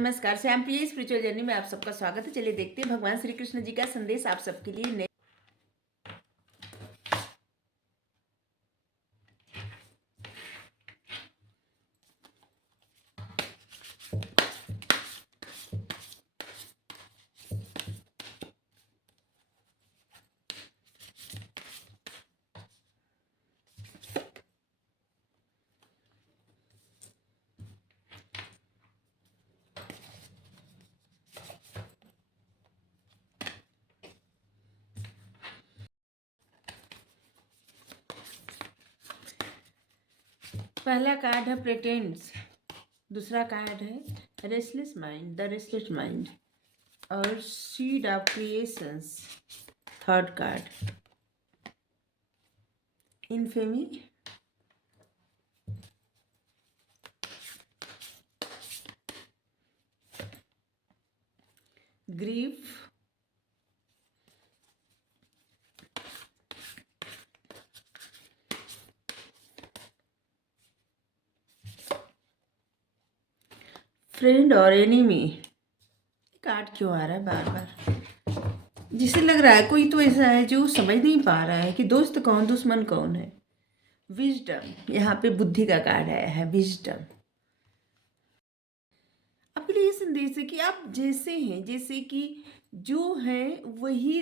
नमस्कार, श्याम प्रिय spiritual journey में आप सबका स्वागत है। चलिए देखते हैं भगवान श्री कृष्ण जी का संदेश आप सबके लिए। पहला कार्ड है प्रेटेंड्स, दूसरा कार्ड है restless mind, the restless mind, और seed of creations, third card infamy, grief, friend और एनिमी। कार्ड क्यों आ रहा है बार बार? जिसे लग रहा है कोई तो ऐसा है जो समझ नहीं पा रहा है कि दोस्त कौन दुश्मन कौन है। विजडम, यहाँ पे बुद्धि का कार्ड आया है, विजडम। आपके लिए ये संदेश है कि आप जैसे हैं, जैसे कि जो हैं वही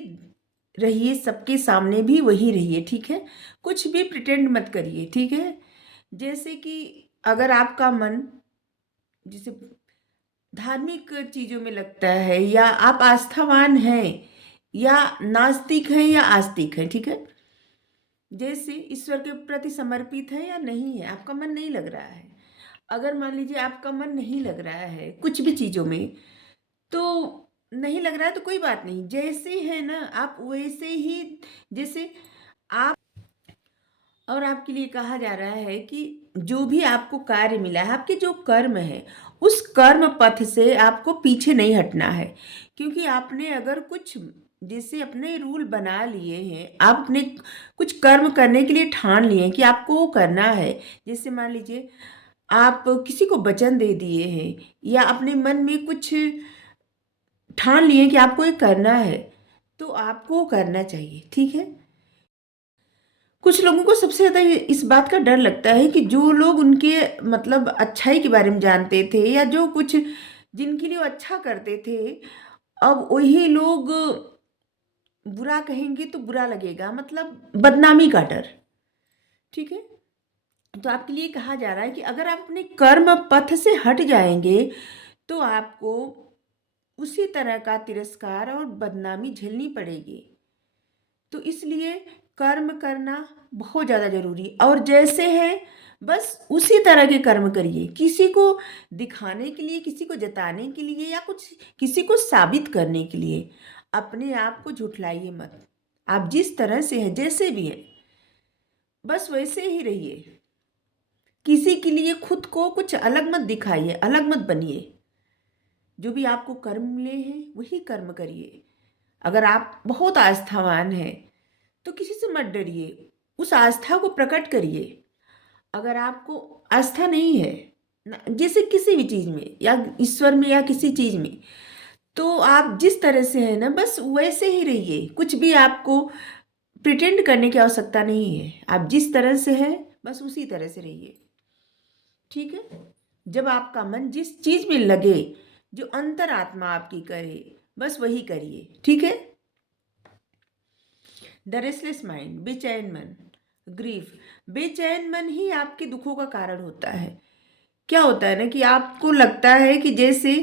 रहिए, सबके सामने भी वही रहिए, ठीक है। कुछ भी प्रिटेंड मत करिए, ठीक है। जैसे कि अगर आपका मन जैसे धार्मिक चीज़ों में लगता है, या आप आस्थावान हैं या नास्तिक हैं या आस्तिक हैं, ठीक है। जैसे ईश्वर के प्रति समर्पित है या नहीं है, आपका मन नहीं लग रहा है। अगर मान लीजिए आपका मन नहीं लग रहा है कुछ भी चीज़ों में, तो नहीं लग रहा है तो कोई बात नहीं, जैसे है ना आप वैसे ही, जैसे आप। और आपके लिए कहा जा रहा है कि जो भी आपको कार्य मिला है, आपके जो कर्म है, उस कर्म पथ से आपको पीछे नहीं हटना है। क्योंकि आपने अगर कुछ जैसे अपने रूल बना लिए हैं, आप अपने कुछ कर्म करने के लिए ठान लिए हैं कि आपको वो करना है। जैसे मान लीजिए आप किसी को वचन दे दिए हैं, या अपने मन में कुछ ठान लिए कि आपको ये करना है, तो आपको वो करना चाहिए, ठीक है। कुछ लोगों को सबसे ज़्यादा इस बात का डर लगता है कि जो लोग उनके मतलब अच्छाई के बारे में जानते थे, या जो कुछ जिनके लिए वो अच्छा करते थे, अब वही लोग बुरा कहेंगे तो बुरा लगेगा, मतलब बदनामी का डर, ठीक है। तो आपके लिए कहा जा रहा है कि अगर आप अपने कर्म पथ से हट जाएंगे तो आपको उसी तरह का तिरस्कार और बदनामी झेलनी पड़ेगी। तो इसलिए कर्म करना बहुत ज़्यादा ज़रूरी, और जैसे है बस उसी तरह के कर्म करिए। किसी को दिखाने के लिए, किसी को जताने के लिए, या कुछ किसी को साबित करने के लिए अपने आप को झुठलाइए मत। आप जिस तरह से हैं, जैसे भी हैं, बस वैसे ही रहिए। किसी के लिए खुद को कुछ अलग मत दिखाइए, अलग मत बनिए। जो भी आपको कर्म मिले हैं वही कर्म करिए। अगर आप बहुत आस्थावान हैं तो किसी से मत डरिए, उस आस्था को प्रकट करिए। अगर आपको आस्था नहीं है जैसे किसी भी चीज़ में, या ईश्वर में, या किसी चीज़ में, तो आप जिस तरह से हैं ना बस वैसे ही रहिए। कुछ भी आपको प्रिटेंड करने की आवश्यकता नहीं है। आप जिस तरह से हैं बस उसी तरह से रहिए, ठीक है। जब आपका मन जिस चीज़ में लगे, जो अंतरात्मा आपकी करे, बस वही करिए, ठीक है। द रेस्टलेस माइंड, बेचैन मन, ग्रीफ। बेचैन मन ही आपके दुखों का कारण होता है। क्या होता है ना कि आपको लगता है कि जैसे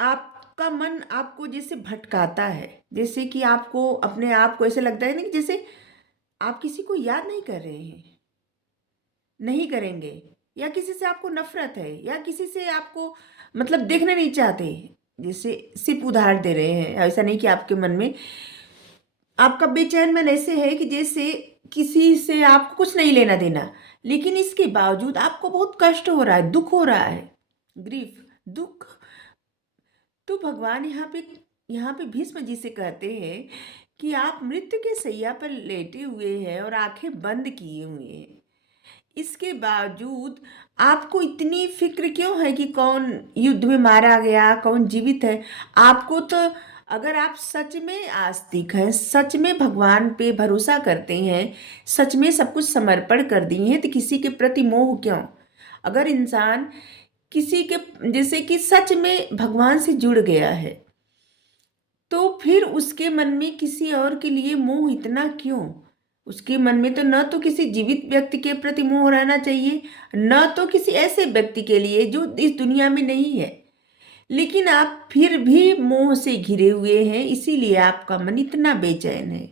आपका मन आपको जैसे भटकाता है, जैसे कि आपको अपने आप को ऐसे लगता है ना कि जैसे आप किसी को याद नहीं कर रहे हैं, नहीं करेंगे, या किसी से आपको नफरत है, या किसी से आपको मतलब देखना नहीं चाहते। जैसे सिर्फ उदाहरण दे रहे हैं, ऐसा नहीं कि आपके मन में आपका बेचैन मन ऐसे है कि जैसे किसी से आपको कुछ नहीं लेना देना, लेकिन इसके बावजूद आपको बहुत कष्ट हो रहा है, दुख हो रहा है। ग्रीफ, दुख। तो भगवान यहाँ पे भीष्म जी से कहते हैं कि आप मृत्यु के शैया पर लेटे हुए हैं और आंखें बंद किए हुए हैं। इसके बावजूद आपको इतनी फिक्र क्यों है कि कौन युद्ध में मारा गया, कौन जीवित है? आपको तो, अगर आप सच में आस्तिक हैं, सच में भगवान पे भरोसा करते हैं, सच में सब कुछ समर्पण कर दिए हैं, तो किसी के प्रति मोह क्यों? अगर इंसान किसी के, जैसे कि सच में भगवान से जुड़ गया है, तो फिर उसके मन में किसी और के लिए मोह इतना क्यों? उसके मन में तो न तो किसी जीवित व्यक्ति के प्रति मोह रहना चाहिए, न तो किसी ऐसे व्यक्ति के लिए जो इस दुनिया में नहीं है। लेकिन आप फिर भी मोह से घिरे हुए हैं, इसीलिए आपका मन इतना बेचैन है।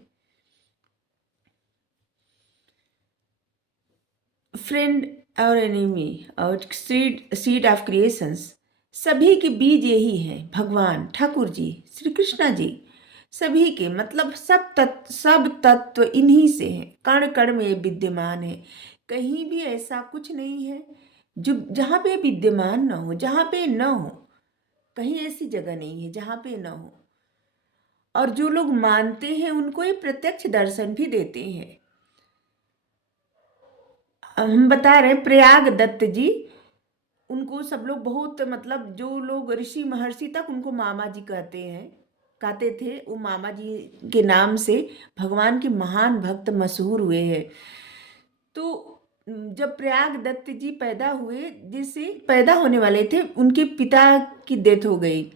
फ्रेंड और एनिमी और सीड ऑफ क्रिएशंस, सभी के बीज यही है, भगवान ठाकुर जी, श्री कृष्णा जी। सभी के मतलब सब तत्व इन्हीं से हैं, कण कण में ये विद्यमान है। कहीं भी ऐसा कुछ नहीं है जो जहाँ पे विद्यमान न हो, जहाँ पे न हो। कहीं ऐसी जगह नहीं है जहाँ पे न हो। और जो लोग मानते हैं उनको ये प्रत्यक्ष दर्शन भी देते हैं। हम बता रहे हैं प्रयाग दत्त जी, उनको सब लोग बहुत, मतलब जो लोग ऋषि महर्षि तक उनको मामा जी कहते थे। वो मामा जी के नाम से भगवान के महान भक्त मशहूर हुए हैं। तो जब प्रयाग दत्त जी पैदा हुए, जिससे पैदा होने वाले थे, उनके पिता की डेथ हो गई।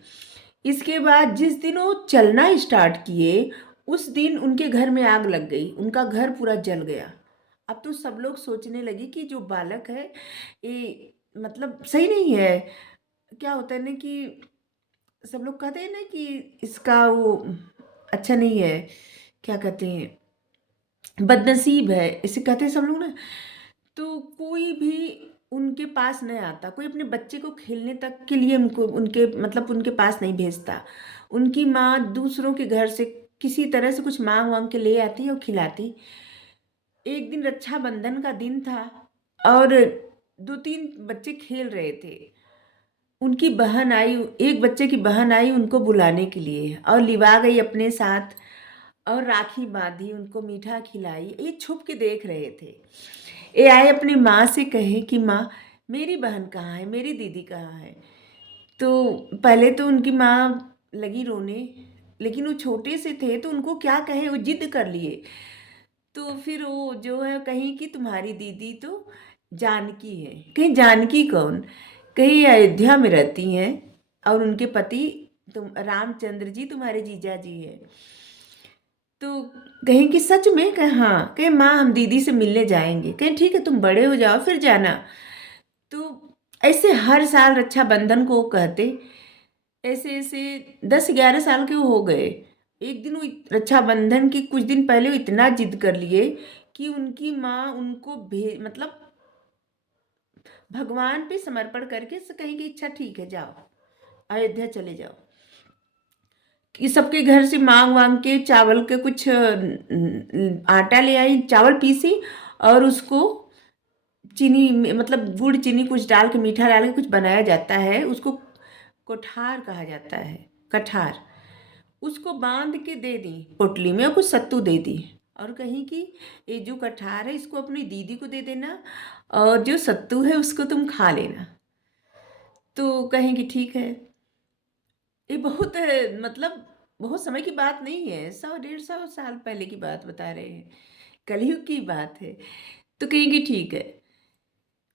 इसके बाद जिस दिन वो चलना स्टार्ट किए, उस दिन उनके घर में आग लग गई, उनका घर पूरा जल गया। अब तो सब लोग सोचने लगे कि जो बालक है ये मतलब सही नहीं है। क्या होता है ना कि सब लोग कहते हैं ना कि इसका वो अच्छा नहीं है, क्या कहते हैं, बदनसीब है, इसे कहते हैं सब लोग ना। तो कोई भी उनके पास नहीं आता, कोई अपने बच्चे को खेलने तक के लिए उनको उनके मतलब उनके पास नहीं भेजता। उनकी माँ दूसरों के घर से किसी तरह से कुछ मांग वांग के ले आती और खिलाती। एक दिन रक्षाबंधन का दिन था और दो तीन बच्चे खेल रहे थे। उनकी बहन आई, एक बच्चे की बहन आई उनको बुलाने के लिए और लिवा गई अपने साथ, और राखी बांधी, उनको मीठा खिलाई। ये छुप के देख रहे थे। ये आए अपनी माँ से कहे कि माँ, मेरी बहन कहाँ है, मेरी दीदी कहाँ है? तो पहले तो उनकी माँ लगी रोने, लेकिन वो छोटे से थे तो उनको क्या कहे, वो जिद कर लिए। तो फिर वो जो है कहीं कि तुम्हारी दीदी तो जानकी है। कहीं जानकी कौन? कहीं अयोध्या में रहती हैं और उनके पति तुम रामचंद्र जी तुम्हारे जीजा जी हैं। तो कहें कि सच में? कहें हाँ। कहें माँ, हम दीदी से मिलने जाएंगे। कहें ठीक है, तुम बड़े हो जाओ फिर जाना। तो ऐसे हर साल रक्षाबंधन को वो कहते, ऐसे ऐसे 10-11 साल के वो हो गए। एक दिन वो रक्षाबंधन के कुछ दिन पहले वो इतना जिद कर लिए कि उनकी माँ उनको मतलब भगवान पे समर्पण करके कहीं की इच्छा, ठीक है जाओ, अयोध्या चले जाओ। कि सबके घर से मांग वांग के चावल के कुछ आटा ले आई, चावल पीसी, और उसको चीनी मतलब गुड़ चीनी कुछ डाल के, मीठा डाल के कुछ बनाया जाता है, उसको कोठार कहा जाता है, कठार। उसको बांध के दे दी पोटली में, और कुछ सत्तू दे दी, और कहीं कि ये जो कठार है इसको अपनी दीदी को दे देना, और जो सत्तू है उसको तुम खा लेना। तो कहें कि ठीक है। ये बहुत मतलब बहुत समय की बात नहीं है, 100-150 साल पहले की बात बता रहे हैं, कलयुग की बात है। तो कहेंगे ठीक है।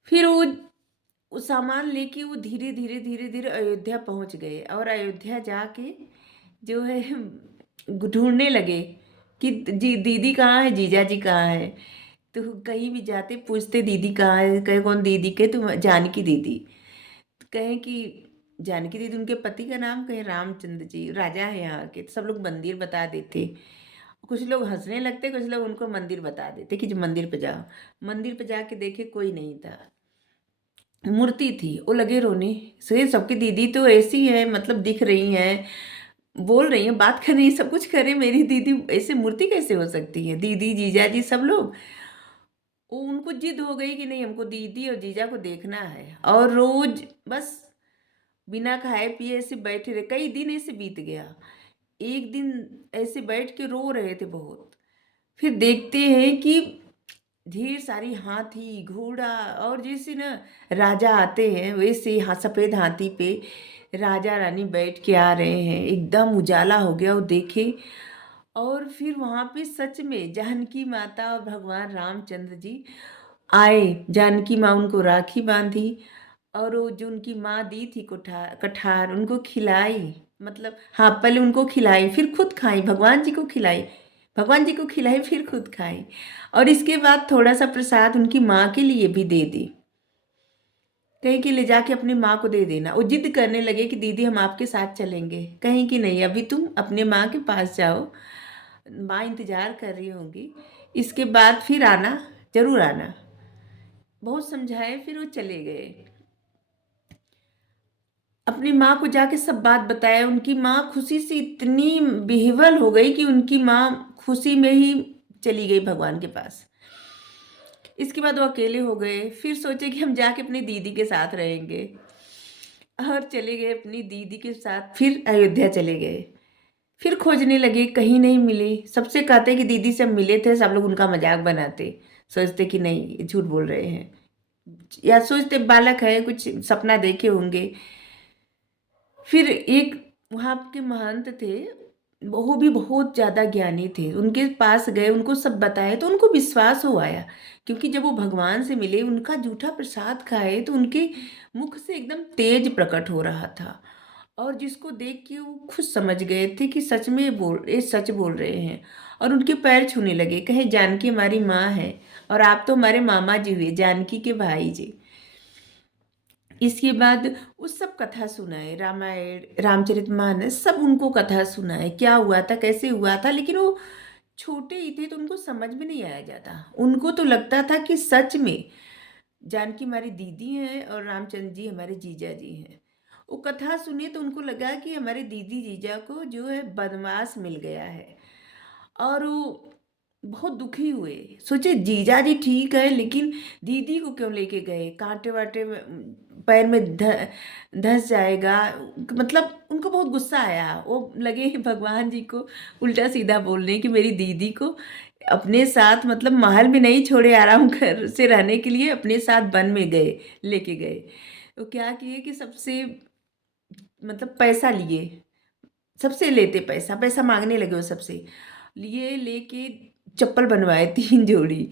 फिर वो सामान लेके वो धीरे धीरे धीरे धीरे अयोध्या पहुंच गए, और अयोध्या जाके जो है ढूंढने लगे कि जी दीदी कहाँ है, जीजा जी कहाँ है। तो कहीं भी जाते पूछते दीदी कहाँ है, कहे कौन दीदी? के तुम जानकी दीदी। कहें कि जानकी दीदी, उनके पति का नाम कहे रामचंद्र जी, राजा है यहाँ के। तो सब लोग मंदिर बता देते। कुछ लोग हंसने लगते, कुछ लोग उनको मंदिर बता देते कि जो मंदिर पे जाओ। मंदिर पे जाके देखे कोई नहीं था, मूर्ति थी। वो लगे रोने से, सबकी दीदी तो ऐसी है, मतलब दिख रही हैं, बोल रही हैं, बात कर रही हैं, सब कुछ कर रही हैं, मेरी दीदी ऐसे मूर्ति कैसे हो सकती है? दीदी जीजा जी सब लोग, वो उनको जिद हो गई कि नहीं, हमको दीदी और जीजा को देखना है। और रोज बस बिना खाए पिए ऐसे बैठे रहे, कई दिन ऐसे बीत गया। एक दिन ऐसे बैठ के रो रहे थे बहुत। फिर देखते हैं कि ढेर सारी हाथी घोड़ा, और जैसे ना राजा आते हैं वैसे हाँ सफ़ेद हाथी पे राजा रानी बैठ के आ रहे हैं। एकदम उजाला हो गया वो देखे। और फिर वहाँ पे सच में जानकी माता और भगवान रामचंद्र जी आए। जानकी माँ उनको राखी बांधी, और वो जो उनकी माँ दी थी कठार उनको खिलाई। मतलब हाँ, पहले उनको खिलाई फिर खुद खाई, भगवान जी को खिलाई, भगवान जी को खिलाई फिर खुद खाई। और इसके बाद थोड़ा सा प्रसाद उनकी माँ के लिए भी दे दी, कहीं कि ले जाके अपनी माँ को दे देना। वो जिद करने लगे कि दीदी हम आपके साथ चलेंगे, कहीं कि नहीं, अभी तुम अपने माँ के पास जाओ, माँ इंतजार कर रही होंगी, इसके बाद फिर आना, जरूर आना। बहुत समझाए फिर वो चले गए। अपनी माँ को जाके सब बात बताया। उनकी माँ खुशी से इतनी बेहवल हो गई कि उनकी माँ खुशी में ही चली गई भगवान के पास। इसके बाद वो अकेले हो गए। फिर सोचे कि हम जाके अपनी दीदी के साथ रहेंगे, और चले गए अपनी दीदी के साथ, फिर अयोध्या चले गए। फिर खोजने लगे, कहीं नहीं मिले। सबसे कहते कि दीदी से हम मिले थे, सब लोग उनका मजाक बनाते, सोचते कि नहीं ये झूठ बोल रहे हैं, या सोचते बालक है कुछ सपना देखे होंगे। फिर एक वहाँ के महंत थे, वो भी बहुत ज़्यादा ज्ञानी थे, उनके पास गए, उनको सब बताए तो उनको विश्वास हो आया। क्योंकि जब वो भगवान से मिले, उनका जूठा प्रसाद खाए तो उनके मुख से एकदम तेज प्रकट हो रहा था। और जिसको देख के वो खुद समझ गए थे कि सच में ये सच बोल रहे हैं। और उनके पैर छूने लगे, कहे जानकी हमारी माँ है, और आप तो हमारे मामा जी हुए, जानकी के भाई जी। इसके बाद वो सब कथा सुनाए, रामायण रामचरितमानस सब उनको कथा सुनाए, क्या हुआ था कैसे हुआ था। लेकिन वो छोटे ही थे तो उनको समझ में नहीं आया जाता। उनको तो लगता था कि सच में जानकी हमारी दीदी हैं और रामचंद्र जी हमारे जीजा जी हैं। वो कथा सुने तो उनको लगा कि हमारे दीदी जीजा को जो है बनवास मिल गया है। और वो बहुत दुखी हुए, सोचे जीजा जी ठीक है लेकिन दीदी को क्यों लेके गए, कांटे वाटे पैर में धंस जाएगा। मतलब उनको बहुत गुस्सा आया, वो लगे भगवान जी को उल्टा सीधा बोलने कि मेरी दीदी को अपने साथ, मतलब महल में नहीं छोड़े आराम घर से रहने के लिए, अपने साथ वन में गए, लेके गए। तो क्या किए कि सबसे मतलब पैसा लिए, सबसे लेते पैसा पैसा मांगने लगे वो सबसे। लिए लेके चप्पल बनवाए 3 जोड़ी,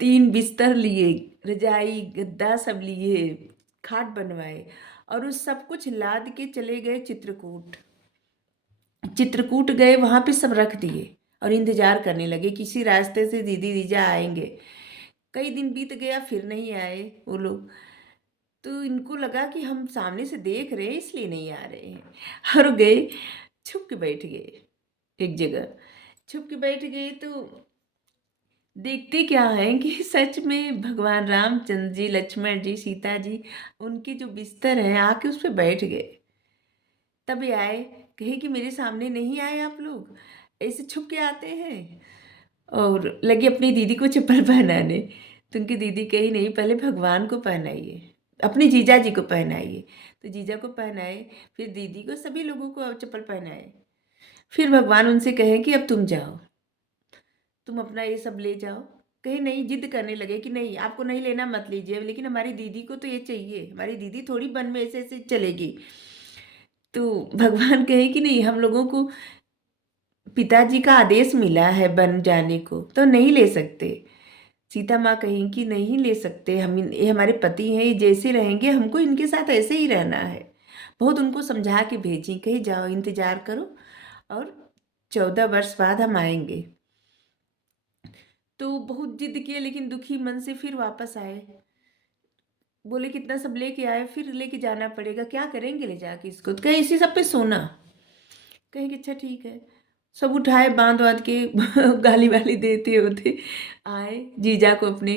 3 बिस्तर लिए, रजाई गद्दा सब लिए, खाट बनवाए, और उस सब कुछ लाद के चले गए चित्रकूट। चित्रकूट गए, वहाँ पे सब रख दिए और इंतजार करने लगे किसी रास्ते से दीदी जीजा आएंगे। कई दिन बीत गया, फिर नहीं आए वो लोग। तो इनको लगा कि हम सामने से देख रहे हैं इसलिए नहीं आ रहे हैं, और गए, छुप के बैठ गए एक जगह। छुप के बैठ गए तो देखते क्या है कि सच में भगवान रामचंद्र जी, लक्ष्मण जी, सीता जी, उनके जो बिस्तर है आके उस पर बैठ गए। तब ये आए, कहे कि मेरे सामने नहीं आए आप लोग, ऐसे छुप के आते हैं। और लगे अपनी दीदी को चप्पल पहनाने। तो उनकी दीदी कही नहीं, पहले भगवान को पहनाइए, अपने जीजा जी को पहनाइए। तो जीजा को पहनाए, फिर दीदी को, सभी लोगों को चप्पल पहनाए। फिर भगवान उनसे कहे कि अब तुम जाओ, तुम अपना ये सब ले जाओ। कहे नहीं, जिद करने लगे कि नहीं आपको नहीं लेना मत लीजिए, लेकिन हमारी दीदी को तो ये चाहिए, हमारी दीदी थोड़ी वन में ऐसे ऐसे चलेगी। तो भगवान कहे कि नहीं, हम लोगों को पिताजी का आदेश मिला है बन जाने को, तो नहीं ले सकते। सीता माँ कहीं कि नहीं ले सकते, हम ये हमारे पति हैं, ये जैसे रहेंगे हमको इनके साथ ऐसे ही रहना है। बहुत उनको समझा के भेजी, कहीं जाओ इंतजार करो, और 14 वर्ष बाद हम आएंगे। तो बहुत जिद किए, लेकिन दुखी मन से फिर वापस आए। बोले कितना सब लेके आए, फिर लेके जाना पड़ेगा, क्या करेंगे ले जाके इसको। तो कहे इसी सब पे सोना। कहे कि अच्छा ठीक है। सब उठाए बांध बांध के गाली वाली देते होते आए जीजा को अपने।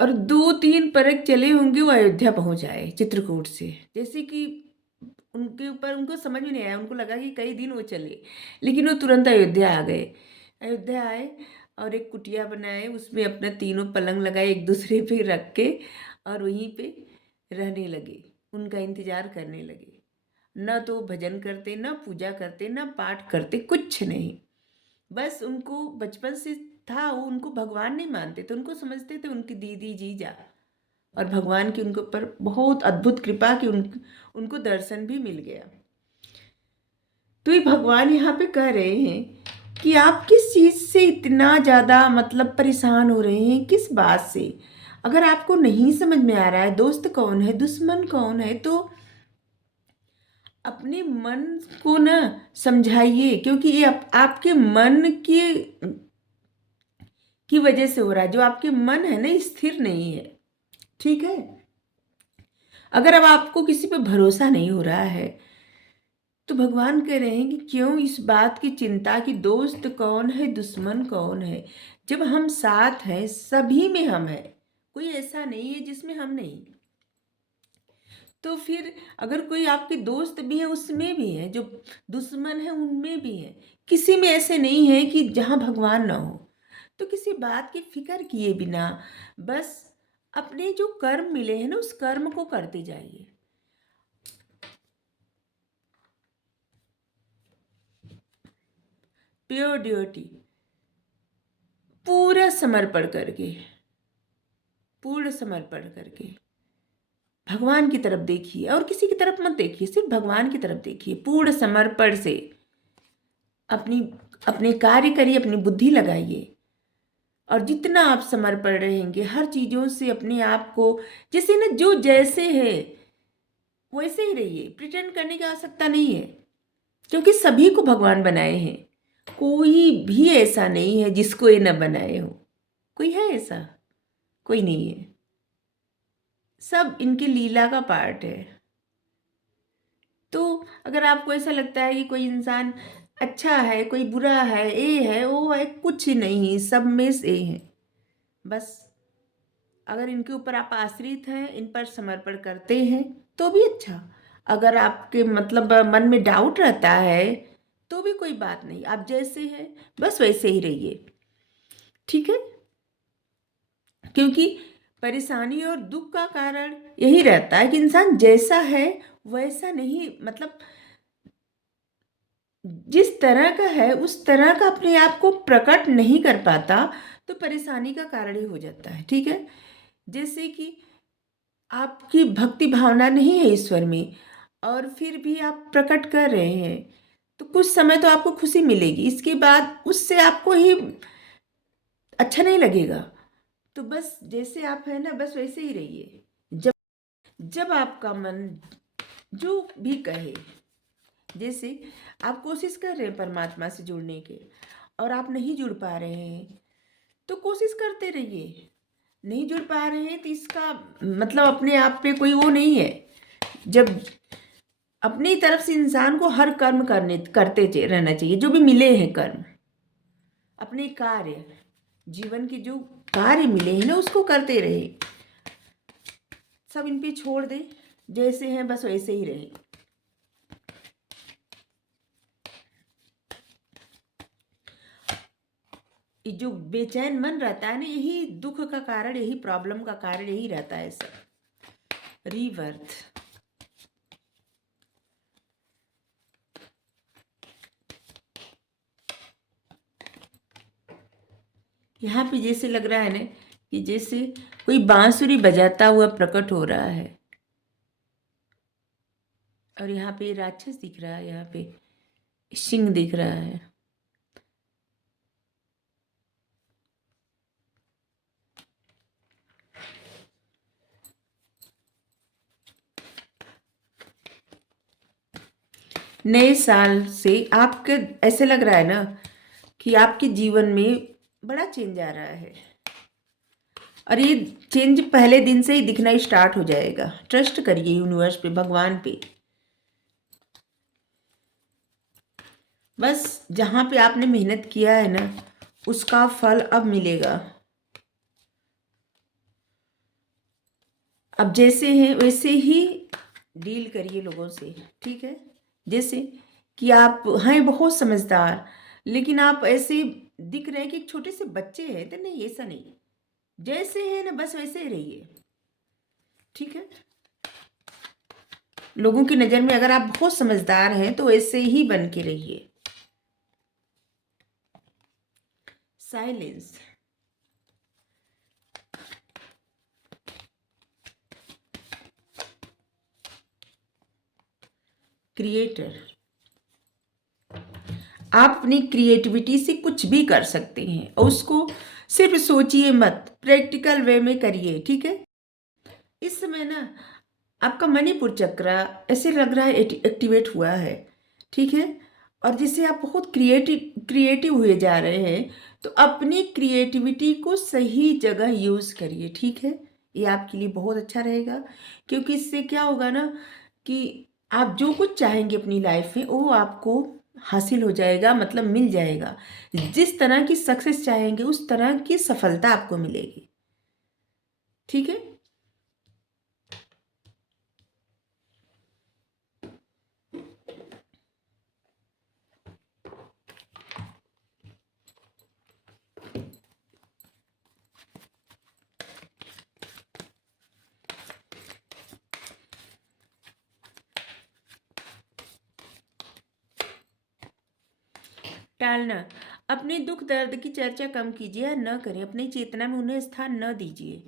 और 2-3 परक चले होंगे, वो अयोध्या पहुंच आए चित्रकूट से। जैसे कि उनके ऊपर उनको समझ में नहीं आया, उनको लगा कि कई दिन वो चले, लेकिन वो तुरंत अयोध्या आ गए। अयोध्या आए और एक कुटिया बनाए, उसमें अपना तीनों पलंग लगाए एक दूसरे पे रख के, और वहीं पे रहने लगे, उनका इंतजार करने लगे। न तो भजन करते, न पूजा करते, न पाठ करते, कुछ नहीं। बस उनको बचपन से था वो उनको भगवान नहीं मानते थे, उनको समझते थे उनकी दीदी जीजा, और भगवान की उनके ऊपर बहुत अद्भुत कृपा कि उनको दर्शन भी मिल गया। तो ये भगवान यहाँ पे कह रहे हैं कि आप किस चीज़ से इतना ज़्यादा मतलब परेशान हो रहे हैं, किस बात से। अगर आपको नहीं समझ में आ रहा है दोस्त कौन है, दुश्मन कौन है, तो अपने मन को ना समझाइए, क्योंकि ये आपके मन की वजह से हो रहा है। जो आपके मन है ना, स्थिर नहीं है, ठीक है। अगर अब आपको किसी पे भरोसा नहीं हो रहा है, तो भगवान कह रहे हैं कि क्यों इस बात की चिंता कि दोस्त कौन है, दुश्मन कौन है। जब हम साथ हैं, सभी में हम हैं, कोई ऐसा नहीं है जिसमें हम नहीं। तो फिर अगर कोई आपके दोस्त भी है, उसमें भी है, जो दुश्मन है उनमें भी है, किसी में ऐसे नहीं है कि जहाँ भगवान ना हो। तो किसी बात की फिक्र किए बिना बस अपने जो कर्म मिले हैं ना, उस कर्म को करते जाइए। प्योर ड्यूटी, पूरा समर्पण करके, पूर्ण समर्पण करके भगवान की तरफ देखिए, और किसी की तरफ मत देखिए, सिर्फ भगवान की तरफ देखिए। पूर्ण समर्पण से अपने कार्य करिए, अपनी बुद्धि लगाइए, और जितना आप समर्पण रहेंगे हर चीज़ों से अपने आप को, जैसे ना जो जैसे है वैसे ही रहिए। प्रिटेंड करने की आवश्यकता नहीं है, क्योंकि सभी को भगवान बनाए हैं। कोई भी ऐसा नहीं है जिसको ये न बनाए हो। कोई है ऐसा? कोई नहीं है। सब इनकी लीला का पार्ट है। तो अगर आपको ऐसा लगता है कि कोई इंसान अच्छा है, कोई बुरा है, ये है वो है, कुछ नहीं, सब में से है। बस अगर इनके ऊपर आप आश्रित हैं, इन पर समर्पण करते हैं तो भी अच्छा। अगर आपके मतलब मन में डाउट रहता है तो भी कोई बात नहीं, आप जैसे हैं बस वैसे ही रहिए, ठीक है। क्योंकि परेशानी और दुख का कारण यही रहता है कि इंसान जैसा है वैसा नहीं, मतलब जिस तरह का है उस तरह का अपने आप को प्रकट नहीं कर पाता, तो परेशानी का कारण ही हो जाता है, ठीक है। जैसे कि आपकी भक्ति भावना नहीं है ईश्वर में, और फिर भी आप प्रकट कर रहे हैं, तो कुछ समय तो आपको खुशी मिलेगी, इसके बाद उससे आपको ही अच्छा नहीं लगेगा। तो बस जैसे आप हैं ना, बस वैसे ही रहिए। जब जब आपका मन जो भी कहे, जैसे आप कोशिश कर रहे हैं परमात्मा से जुड़ने के और आप नहीं जुड़ पा रहे हैं, तो कोशिश करते रहिए। नहीं जुड़ पा रहे हैं तो इसका मतलब अपने आप पे कोई वो नहीं है। जब अपनी तरफ से इंसान को हर कर्म करते रहना चाहिए, जो भी मिले हैं कर्म, अपने कार्य, जीवन के जो कार्य मिले हैं ना उसको करते रहे। सब इन पे छोड़ दे, जैसे हैं बस वैसे ही रहे। ये जो बेचैन मन रहता है ना, यही दुख का कारण, यही प्रॉब्लम का कारण यही रहता है सब। रीबर्थ, यहाँ पे जैसे लग रहा है ना कि जैसे कोई बांसुरी बजाता हुआ प्रकट हो रहा है, और यहाँ पे राक्षस दिख रहा है, यहाँ पे सिंह दिख रहा है। नए साल से आपके ऐसे लग रहा है ना कि आपके जीवन में बड़ा चेंज आ रहा है, और ये चेंज पहले दिन से ही दिखना स्टार्ट हो जाएगा। ट्रस्ट करिए यूनिवर्स पे, भगवान पे। बस जहाँ पे आपने मेहनत किया है ना, उसका फल अब मिलेगा। अब जैसे हैं वैसे ही डील करिए लोगों से, ठीक है। जैसे कि आप हैं बहुत समझदार, लेकिन आप ऐसे दिख रहे हैं कि एक छोटे से बच्चे हैं, तो नहीं, ऐसा नहीं। जैसे हैं ना बस वैसे ही रहिए, ठीक है। लोगों की नज़र में अगर आप बहुत समझदार हैं तो ऐसे ही बन के रहिए। Silence, creator. आप अपनी क्रिएटिविटी से कुछ भी कर सकते हैं और उसको सिर्फ सोचिए मत, प्रैक्टिकल वे में करिए, ठीक है। इस समय ना आपका मणिपुर चक्र ऐसे लग रहा है एक्टिवेट हुआ है, ठीक है। और जिससे आप बहुत क्रिएटिव हुए जा रहे हैं, तो अपनी क्रिएटिविटी को सही जगह यूज़ करिए, ठीक है। ये आपके लिए बहुत अच्छा रहेगा, क्योंकि इससे क्या होगा ना कि आप जो कुछ चाहेंगे अपनी लाइफ में वो आपको हासिल हो जाएगा, मतलब मिल जाएगा। जिस तरह की सक्सेस चाहेंगे उस तरह की सफलता आपको मिलेगी, ठीक है। टालना, अपने दुख दर्द की चर्चा कम कीजिए या न करें, अपनी चेतना में उन्हें स्थान न दीजिए।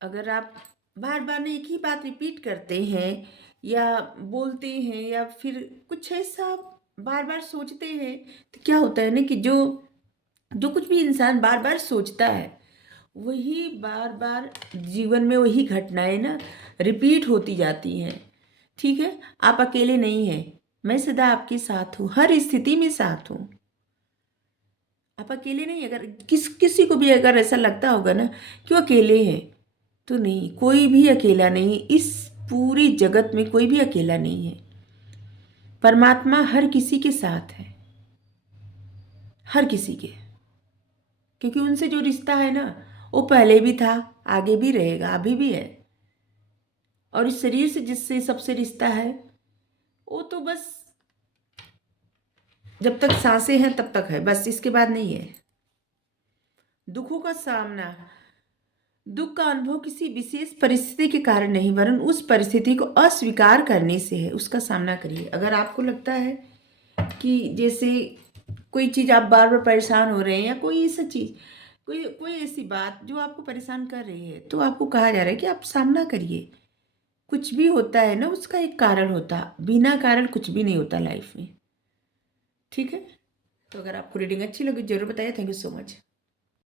अगर आप बार बार एक ही बात रिपीट करते हैं या बोलते हैं या फिर कुछ ऐसा बार बार सोचते हैं, तो क्या होता है ना कि जो जो कुछ भी इंसान बार बार सोचता है वही बार बार जीवन में वही घटनाएं ना रिपीट होती जाती हैं, ठीक है। आप अकेले नहीं हैं, मैं सदा आपके साथ हूँ, हर स्थिति में साथ हूँ। आप अकेले नहीं। अगर किसी को भी अगर ऐसा लगता होगा ना कि वो अकेले हैं, तो नहीं, कोई भी अकेला नहीं, इस पूरी जगत में कोई भी अकेला नहीं है। परमात्मा हर किसी के साथ है, हर किसी के, क्योंकि उनसे जो रिश्ता है ना वो पहले भी था, आगे भी रहेगा, अभी भी है। और इस शरीर से जिससे सबसे रिश्ता है वो तो बस जब तक सांसें हैं तब तक है, बस, इसके बाद नहीं है। दुखों का सामना, दुख का अनुभव किसी विशेष परिस्थिति के कारण नहीं, वरन उस परिस्थिति को अस्वीकार करने से है, उसका सामना करिए। अगर आपको लगता है कि जैसे कोई चीज़ आप बार बार परेशान हो रहे हैं या कोई ऐसा चीज़, कोई कोई ऐसी बात जो आपको परेशान कर रही है, तो आपको कहा जा रहा है कि आप सामना करिए। कुछ भी होता है ना उसका एक कारण होता, बिना कारण कुछ भी नहीं होता लाइफ में, ठीक है। तो अगर आपको रीडिंग अच्छी लगी जरूर बताइए। Thank you so much.